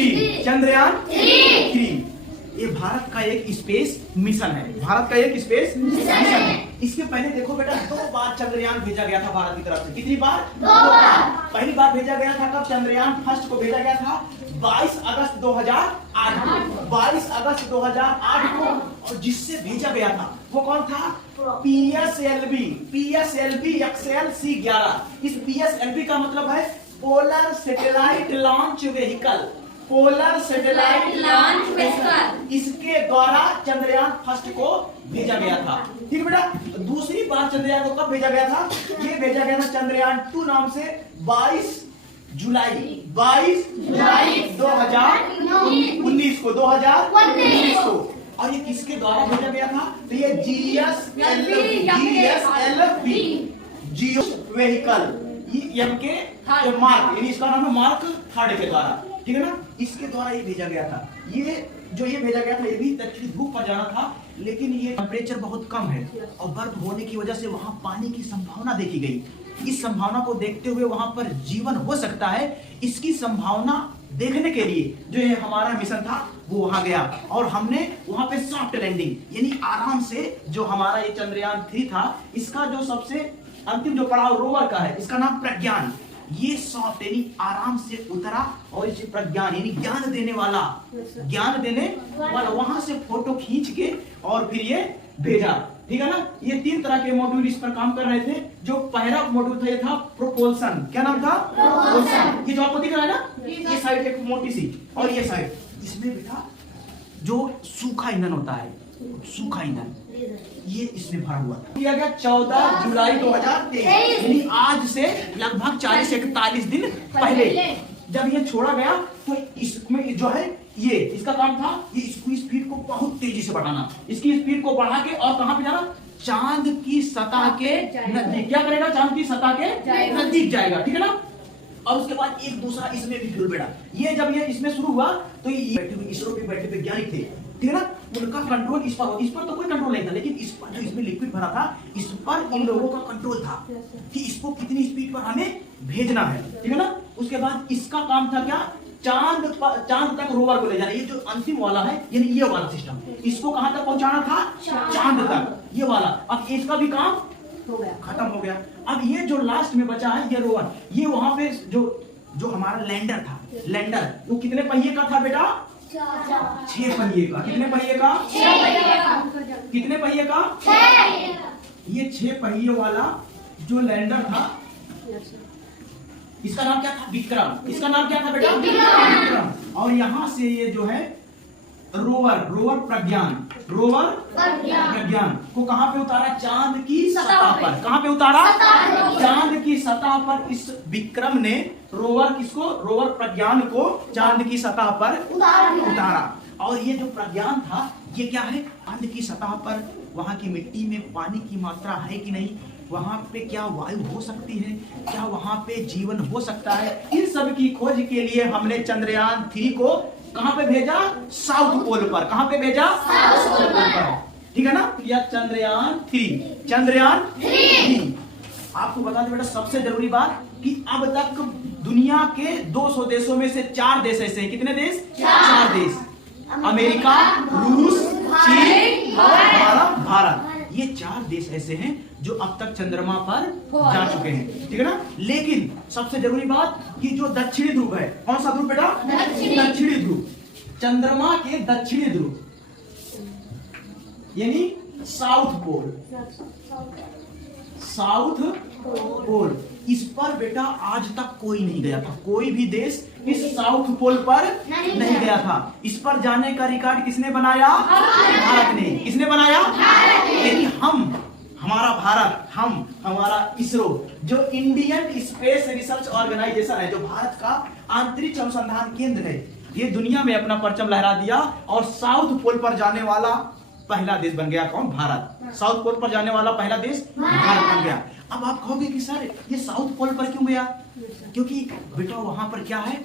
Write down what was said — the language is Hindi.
3 चंद्रयान 3 ये भारत का एक स्पेस मिशन है। भारत का एक स्पेस मिशन है। इसके पहले देखो बेटा 2 बार चंद्रयान भेजा गया था भारत की तरफ से। कितनी बार? 2 बार। पहली बार भेजा गया था कब? चंद्रयान फर्स्ट को भेजा गया था 22 अगस्त 2008 को। 22 अगस्त 2008 को। और जिससे भेजा गया था वो कौन था? PSLV XLC11। इस PSLV का मतलब है polar satellite launch vehicle. Polar satellite launch vehicle. इसके द्वारा चंद्रयान फर्स्ट को भेजा गया था। ठीक बेटा। दूसरी बार चंद्रयान को कब भेजा गया था? ये भेजा गया था चंद्रयान 2 नाम से 22 जुलाई 2019 को 2019 को। और ये किसके द्वारा भेजा गया था? तो ये GSLV जियो व्हीकल एम के मार्क, यानी इसका नाम है मार्क 3 के द्वारा। ठीक है ना। इसके द्वारा ये भेजा गया था। ये भेजा गया था ये भी दक्षिणी ध्रुव पर जाना था, लेकिन ये टेम्परेचर बहुत कम है और बर्फ होने की वजह से वहां पानी की संभावना देखी गई। इस संभावना को देखते हुए वहां पर जीवन हो सकता है। इसकी संभावना देखने के लिए जो ये हमारा मिशन था वो वहां गया और हमने वहां पे सॉफ्ट लैंडिंग यानी आराम से जो हमारा ये चंद्रयान 3 था, इसका जो सबसे अंतिम जो पड़ाव रोवर का है, इसका नाम प्रज्ञान। ये सॉफ्ट यानी आराम से उतरा और इसे प्रज्ञान यानी ज्ञान देने वाला वहां से फोटो खींच के और फिर ये भेजा। ठीक है ना। ये 3 तरह के मॉड्यूल इस पर काम कर रहे थे। जो पहला मॉड्यूल था ये था प्रोपल्सन। क्या नाम था? प्रोपल्सन। ये जो आपको दिख रहा है ना, ये साइड एक मोटी सी और ये साइड, इसमें बेटा जो सूखा ईंधन होता है, सूखा ईंधन ये इसमें भरा हुआ था। किया गया 14 जुलाई 2023 यानी आज से लगभग 40 से 41 दिन पहले जब ये छोड़ा गया तो इसमें जो है ये इसका काम था ये इसकी स्पीड को बहुत तेजी से बढ़ाना। इसकी स्पीड को बढ़ा के और कहां पे जाना? चांद की सतह के नजदीक। क्या करेगा? चांद की सतह के नजदीक जाएगा। ठीक है ना। और उसके बाद एक दूसरा इसमें भी फ्यूल बेटा। ये जब ये इसमें शुरू हुआ तो ये बैठे हुए इसरो पे बैठे वैज्ञानिक थे। ठीक है ना। उनका कंट्रोल इस पर तो कोई कंट्रोल नहीं था, लेकिन इस पर जो इसमें लिक्विड भरा था इस पर इन लोगों का कंट्रोल था कि इसको कितनी स्पीड पर हमें भेजना है। ठीक है ना। उसके बाद इसका काम था क्या? चांद तक रोवर को ले जाना। ये जो अंतिम वाला है यानी ये वाला सिस्टम, इसको कहां तक पहुंचाना था? चांद तक। ये वाला अब इसका भी काम खत्म हो गया। अब ये जो लास्ट में बचा है ये रोवर, ये वहां पे जो हमारा लैंडर था, लैंडर वो कितने पहिए का था बेटा? 6 पहिए का। कितने पहिए का? 6 पहिए का। कितने पहिए का? 6। ये 6 पहिए वाला जो लैंडर था इसका नाम क्या था? विक्रम। इसका नाम क्या था बेटा? विक्रम। और यहां से ये जो है रोवर प्रज्ञान को कहां पे उतारा? चांद की सतह पर। कहां पे उतारा? चांद की सतह पर। इस विक्रम ने रोवर प्रज्ञान को चांद की सतह पर उतारा। और ये जो प्रज्ञान था ये क्या है? चांद की सतह पर वहां की मिट्टी में पानी की मात्रा है कि नहीं, वहां पे क्या वायु हो सकती है, क्या वहां पे जीवन हो सकता है, इन सब की खोज के लिए हमने चंद्रयान 3 को कहां पे भेजा? साउथ पोल पर। कहां पे भेजा? साउथ पोल पर। ठीक है ना। या चंद्रयान 3 आपको बता दें बेटा सबसे जरूरी बात कि अब तक दुनिया के 200 देशों में से 4 देश ऐसे हैं। कितने देश? 4 देश। अमेरिका, रूस, चीन और हमारा भारत। ये 4 देश ऐसे हैं जो अब तक चंद्रमा पर जा चुके हैं। ठीक है ना। लेकिन सबसे जरूरी बात कि जो दक्षिणी ध्रुव है, कौन सा ध्रुव बेटा? दक्षिणी ध्रुव। चंद्रमा के दक्षिणी ध्रुव यानी साउथ पोल इस पर बेटा आज तक कोई नहीं गया था। कोई भी देश इस साउथ पोल पर नहीं गया था। इस पर जाने का रिकॉर्ड किसने बनाया? भारत ने। किसने बनाया? लेकिन हमारा इसरो जो इंडियन स्पेस रिसर्च ऑर्गेनाइजेशन है, जो भारत का अंतरिक्ष अनुसंधान केंद्र है, ये दुनिया में अपना परचम लहरा दिया और साउथ पोल पर जाने वाला पहला देश बन गया। कौन? भारत। साउथ पोल पर जाने वाला पहला देश भारत बन गया। अब आप कहोगे कि सर ये साउथ पोल पर क्यों गया? क्योंकि बेटा वहां पर क्या है?